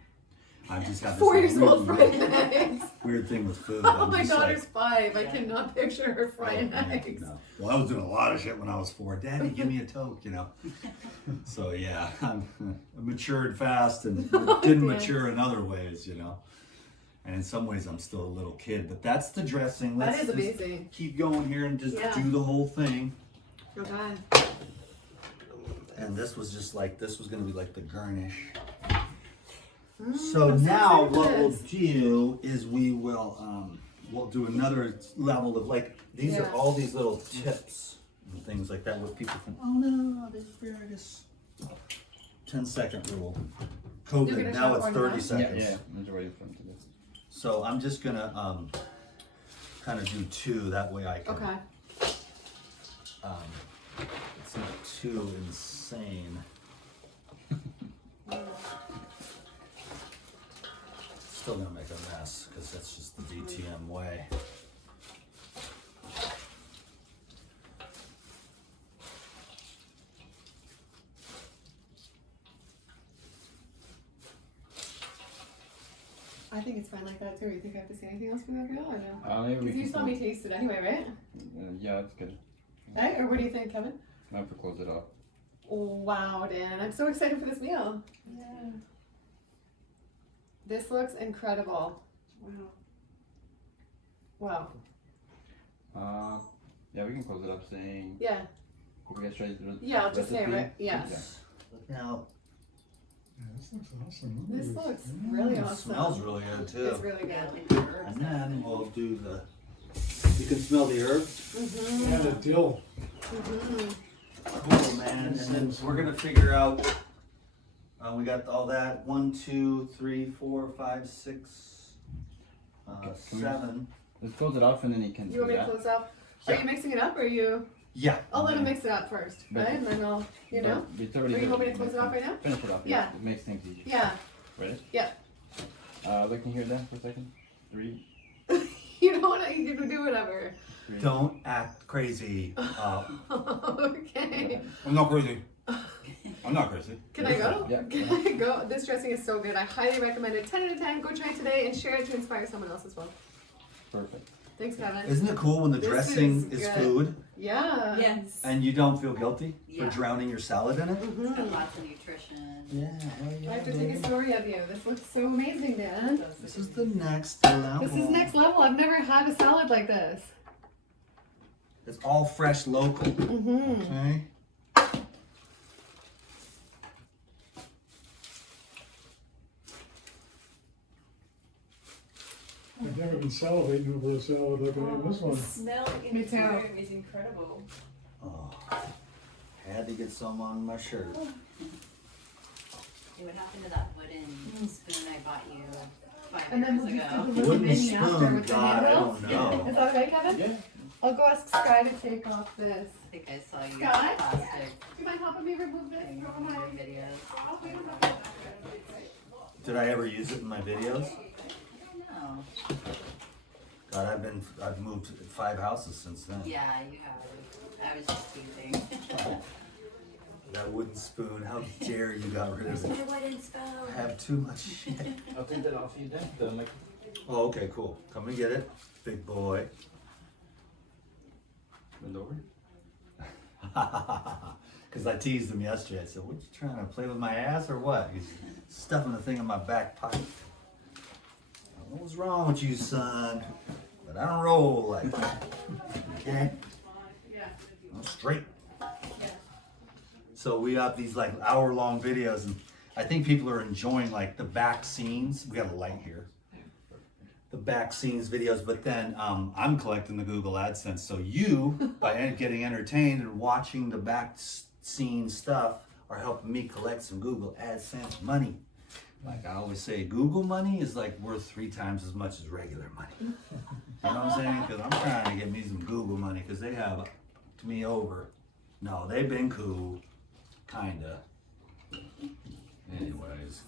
I just have this 4 years old weird, frying eggs. weird thing with food. Oh, I'm my just daughter's like, 5. I cannot picture her frying oh, man, eggs. no. Well, I was doing a lot of shit when I was 4. Daddy, give me a toke, you know. So yeah, I matured fast and didn't damn. mature in other ways, you know. And in some ways, I'm still a little kid. But that's the dressing. That Let's is just amazing. keep going here and just Yeah. do the whole thing. Okay. And this was just like, this was gonna be like the garnish. Mm, So I'm so now excited for what we'll this. do is we'll do another level of like, these are Yeah. all these little tips and things like that where people can, oh no, there's asparagus. 10-second rule. You're COVID, gonna now show it's one 30 now? seconds. Yeah, it's already in front of this. So I'm just gonna kind of do 2, that way I can. Okay. It's not too insane. Still gonna make a mess because that's just the DTM way. I think it's fine like that too. You think I have to say anything else for that girl or no? Maybe we Because you can saw me taste it anyway, right? yeah, it's good. Right? Or what do you think, Kevin? I have to close it off. Wow, Dan. I'm so excited for this meal. Yeah. This looks incredible. Wow. Wow. Yeah, we can close it up saying. Yeah. We get straight to the Yeah, I'll just say it recipe. right. Yes. But now, Yeah, this looks awesome. Look at This this. looks Yeah. really it awesome. smells really good too. It's really Yeah, good. like the herbs. And then we'll do the, you can smell the herbs? Mm-hmm. Yeah, the dill. Mm-hmm. Cool, man. And then we're gonna figure out, we got all that, 1, 2, 3, 4, 5, 6, Can we- 7. Let's close it off and then you can. You want me to yeah. close up? Are Yeah. you mixing it up or are you? Yeah. I'll let him mix it up first, But- right? And then I'll, you know? But it's already. Or you want me to close it off right now? Finish it off. Yeah. It makes things easier. Yeah. Ready? Yeah. Look in here then for a second. 3, You don't want to, you can do whatever. 3. Don't act crazy. Okay. I'm not crazy. I'm not crazy. Can I go? Yeah. Can I go? This dressing is so good. I highly recommend it. 10 out of 10. Go try it today and share it to inspire someone else as well. Perfect. Thanks, Kevin. Isn't it cool when the This dressing is is good. food Uh, Yeah. Yes. and you don't feel guilty Yeah. for drowning your salad in it? It's Mhm. got lots of nutrition. Yeah, I have to take a story of you. This looks so amazing, Dan. This is the next level. This is next level. I've never had a salad like this. It's all fresh, local. Mm-hmm. Okay. I've never been salivating over a salad like I am this The one. smell in Me this too. room is incredible. Oh, had to get some on my shirt. Hey, what happened to that wooden spoon I bought you 5 And then years we'll just do ago? the little Wooden mini after spoon, with the God, I handles. don't know. Is that okay, Kevin? Yeah. I'll go ask Sky to take off this. I think I saw you Sky? plastic Do you mind helping me remove this thing from from my... your videos. Oh, we don't have that. Did I ever use it in my videos? No. God, I've moved 5 houses since then. Yeah, you have. I was just teasing. That wooden spoon, how dare you got rid of it? My wooden spoon. I have too much shit. I'll take that off you then. The mic. Oh, okay, cool. Come and get it, big boy. Bend over. Because I teased him yesterday. I said, what, you trying to play with my ass or what? He's stuffing the thing in my back pocket. What was wrong with you, son? But I don't roll like that. Okay? I'm straight. So we have these like hour-long videos, and I think people are enjoying like the back scenes. We got a light here. The back scenes videos, but then I'm collecting the Google AdSense. So you, by getting entertained and watching the back scene stuff, are helping me collect some Google AdSense money. Like I always say, Google money is like worth 3 times as much as regular money. You know what I'm saying? Because I'm trying to get me some Google money because they have me over. No, they've been cool, kinda. Anyways.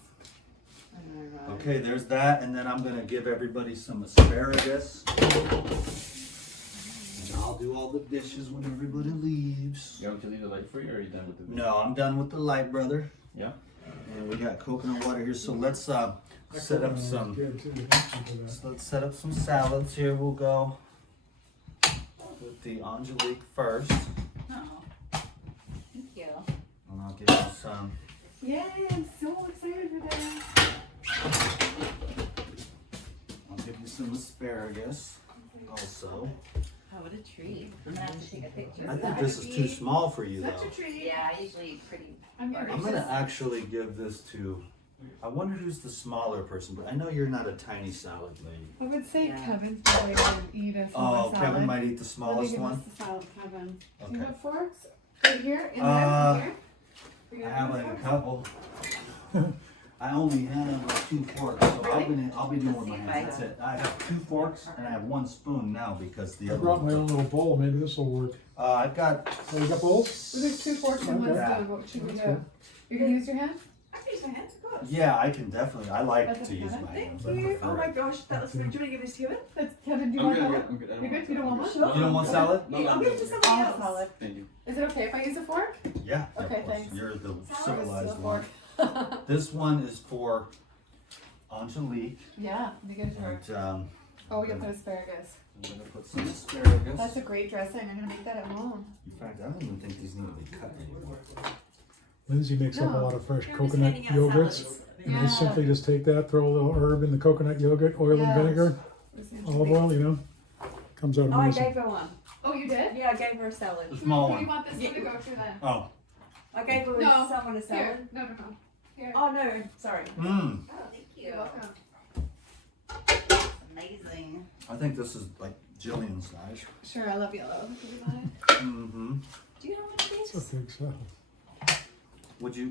Okay, there's that, and then I'm gonna give everybody some asparagus. And I'll do all the dishes when everybody leaves. You want to leave the light for you, or are you done with the? No, I'm done with the light, brother. Yeah. And we got coconut water here, so let's set up some. So let's set up some salads here. We'll go with the Angelique first, Oh, thank you. and I'll give you some. Yay, I'm so excited for this. I'll give you some asparagus also. Oh, what a treat. I'm gonna have to take a picture I of think that. this is too small for you Such though. a treat. Yeah, I usually eat pretty. I'm I'm gonna actually give this to. I wonder who's the smaller person, but I know you're not a tiny salad lady. I would say Yeah. Kevin's probably gonna eat a Oh, salad. Kevin might eat the Let me smallest give one. us the salad, Kevin. Do you Okay. have forks? Right here? In there? Here? I You got have like a forks? couple. I only have like 2 forks, so I'll be doing with my hands. That's it. I have 2 forks and I have 1 spoon now because the I other brought my own one. little bowl. Maybe this will work. I've got. Oh, you got bowls? Well, there's 2 forks and 1 Okay. spoon. What should we That's do? good. You can use your hand? I can use my hands, of course. Yeah, I can definitely. I like That's to use okay. my hands. Thank I you. prefer Oh my it. gosh, that was good. Do you want to give this to Kevin? That's, Kevin, do you I'm want good. salad? I'm good. You're good? You don't want one? Sure. You don't want salad? Yeah, I'll give it to somebody I'll have else. salad. Thank you. Is it okay if I use a fork? Yeah. of Okay, course. thanks. You're the Salad civilized is a one. fork. This one is for Angelique, Yeah, you get a fork. and Oh, we got the asparagus. I'm gonna put some asparagus. That's a great dressing. I'm gonna make that at home. In fact, I don't even think these need to be cut anymore. Lindsay makes up a No. lot of fresh Kevin's coconut handing out yogurts. salads. And Yeah. I simply just take that, throw a little herb in the coconut yogurt, oil Yes. and vinegar, This is olive big. oil, you know. Comes out Oh, I amazing. gave her one. Oh, you did? Yeah, I gave her a salad. The small Who do you one. want this one to go to then? Oh. I gave her No. someone a Here. salad. No. Here. Oh no, sorry. Mmm. Oh, thank you. You're welcome. Amazing. I think this is like Jillian's size. Sure, I love yellow. Can you buy it? Mm-hmm. Do you have one of It's these? a big salad.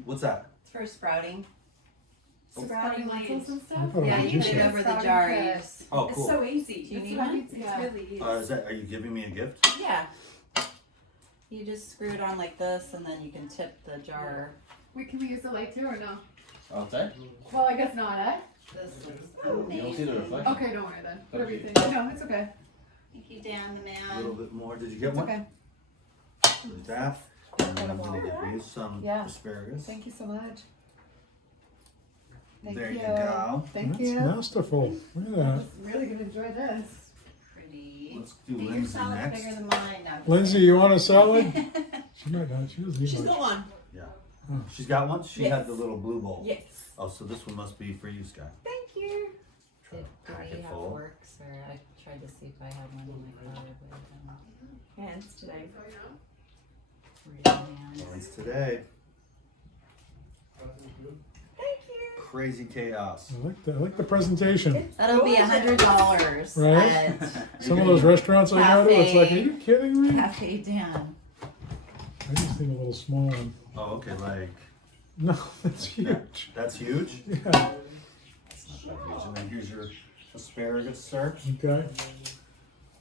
What's that? It's for sprouting. Sprouting lentils and I stuff? thought it Yeah, was you juice put it salad. over the Sprouting jar. You kit. just, Oh, It's cool. so easy. Do you need what one? It Yeah. really is. Is that? Are you giving me a gift? yeah. You just screw it on like this, and then you can tip the jar. Can we use the light too or no? Outside? Well, I guess not, eh? This looks You don't see the amazing. reflection. Okay, don't worry then. Whatever you Okay. think. No, it's okay. Thank you, Dan the A little man. bit more. Did you get It's one? okay. There's that. And then I'm gonna give you some Yeah. asparagus. Thank you so much. Thank There you. you go. Thank That's you. masterful. Look at that. I'm really gonna enjoy this. Pretty. Let's do Hey, your Lindsay salad's next. bigger than mine. No, Lindsay, you want a salad? She might not. She doesn't She's need got much. one. She's got one. She Yes. had the little blue bowl. Yes. Oh, so this one must be for you, Sky. Thank you. Try to Do pack we it have full. forks, or I tried to see if I had one in my car, but I don't. Hands today. It's today. Thank you. Crazy chaos. I like the presentation. That'll be $100 Right? at Some of those restaurants I go to, it's like, are you kidding me? Cafe Dan. I just think a little small one. Oh, okay. Like No, that's huge. that's huge. Yeah. That's not that huge. And then here's your asparagus, sir. Okay.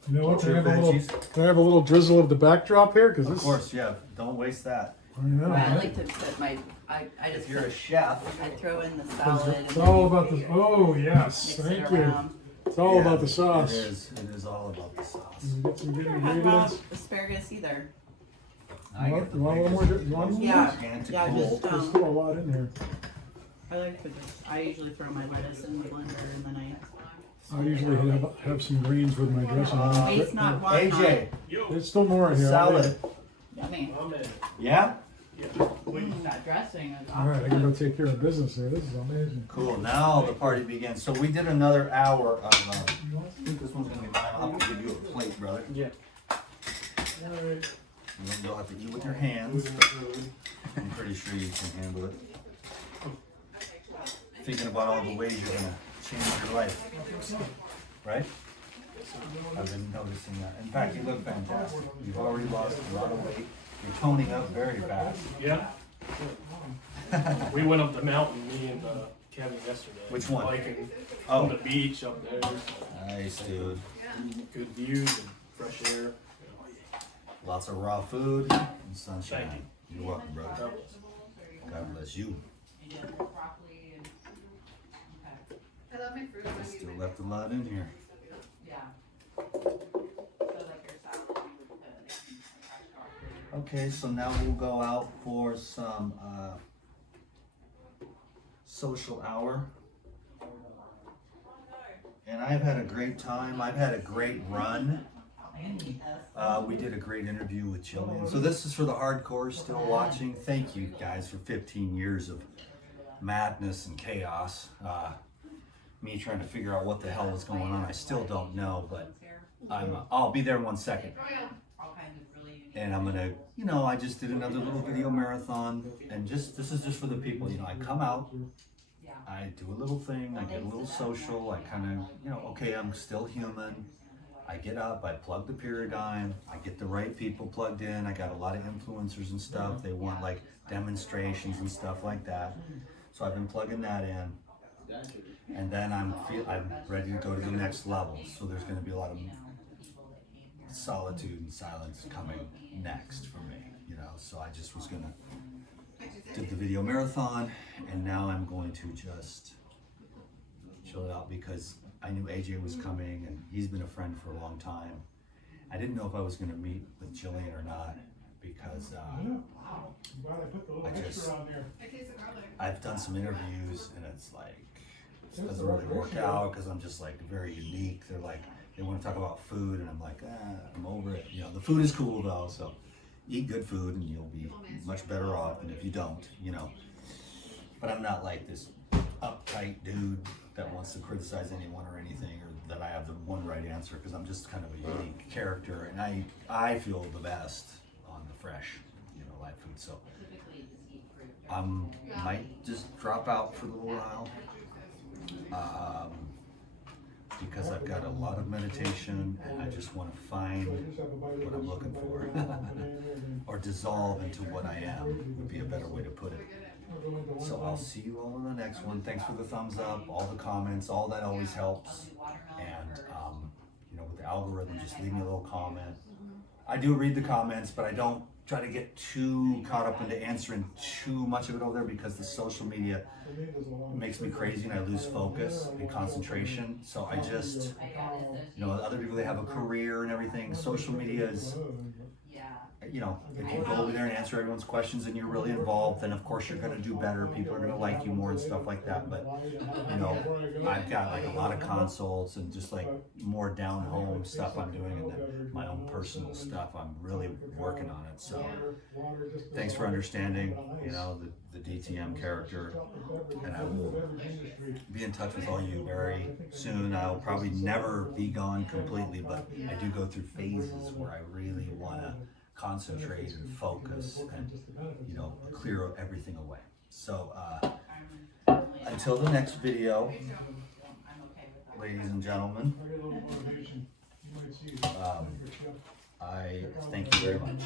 You know what? What's Can I your have a little, veggies? can I have a little drizzle of the backdrop here? Because Of this. course, yeah. Don't waste that. I know. I right? like to put my, I just If you're a put, chef, I throw in the It's salad and it's then all you about the. Oh yes, mix it thank you. around. It's all yeah, about the sauce. It is. It is all about the sauce. You get some good I don't have raw ingredients. asparagus either. I You get the want a little biggest- more? You want a little Yeah. more? Hand to Yeah, cool. just There's still a lot in there. I like to just, I usually throw my lettuce in the blender and then I usually have some greens with my dressing. It's not one. AJ, There's still more in here. salad. Yummy. Yeah. That dressing is All right, I can go take care of business here. This is amazing. Cool. Now the party begins. So we did another hour of. I think this one's gonna be mine. I'll have to give you a plate, brother. Yeah. And then you'll have to eat with your hands. But I'm pretty sure you can handle it. Thinking about all the ways you're gonna change your life. right? I've been noticing that. In fact, you look fantastic. You've already lost a lot of weight. You're toning up very fast. Yeah. We went up the mountain, me and Kevin, yesterday. Which one? Biking Oh. on the beach up there. So Nice, dude. good views and fresh air. Lots of raw food and sunshine. Thank You're welcome, brother. God bless you. You did broccoli and, okay, I love my fruit. I still left a lot in here. yeah. So like your salad, you would put fresh broccoli. Okay, so now we'll go out for some social hour. And I've had a great time. I've had a great run. We did a great interview with Jillian. So this is for the hardcore still watching. Thank you guys for 15 years of madness and chaos. Me trying to figure out what the hell was going on. I still don't know, but I'll be there in 1 second. All kinds of really unique. And I'm gonna, you know, I just did another little video marathon, and this is just for the people. You know, I come out, I do a little thing, I get a little social, I kind of, you know, okay, I'm still human. I get up, I plug the paradigm, I get the right people plugged in. I got a lot of influencers and stuff. They want like demonstrations and stuff like that. So I've been plugging that in. And then I'm ready to go to the next level. So there's gonna be a lot of solitude and silence coming next for me, you know. So I just was gonna did the video marathon, and now I'm going to just chill out because I knew AJ was coming, and he's been a friend for a long time. I didn't know if I was gonna meet with Jillian or not because I've done some interviews, and it's like it doesn't really work out because I'm just like very unique. They're like, they want to talk about food, and I'm like, I'm over it. You know, the food is cool though, so eat good food and you'll be much better off than if you don't, you know. But I'm not like this uptight dude that wants to criticize anyone or anything, or that I have the one right answer, because I'm just kind of a unique character, and I feel the best on the fresh, you know, live food. So might just drop out for a little while. Because I've got a lot of meditation, and I just want to find what I'm looking for, or dissolve into what I am, would be a better way to put it. So I'll see you all in the next one. Thanks for the thumbs up, all the comments, all that always helps. And you know, with the algorithm, just leave me a little comment. I do read the comments, but I don't try to get too caught up into answering too much of it over there, because the social media makes me crazy and I lose focus and concentration. So I just, you know, other people, they have a career and everything. Social media is, you know, if you go over there and answer everyone's questions and you're really involved, then of course you're going to do better. People are going to like you more and stuff like that. But, you know, I've got like a lot of consults and just like more down home stuff I'm doing, and then my own personal stuff. I'm really working on it. So thanks for understanding, you know, the DTM character, and I will be in touch with all you very soon. I'll probably never be gone completely, but I do go through phases where I really want to concentrate and focus and, you know, clear everything away. So until the next video, ladies and gentlemen, I thank you very much,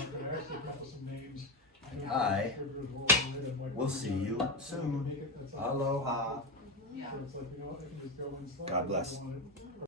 and I will see you soon. Aloha. God bless.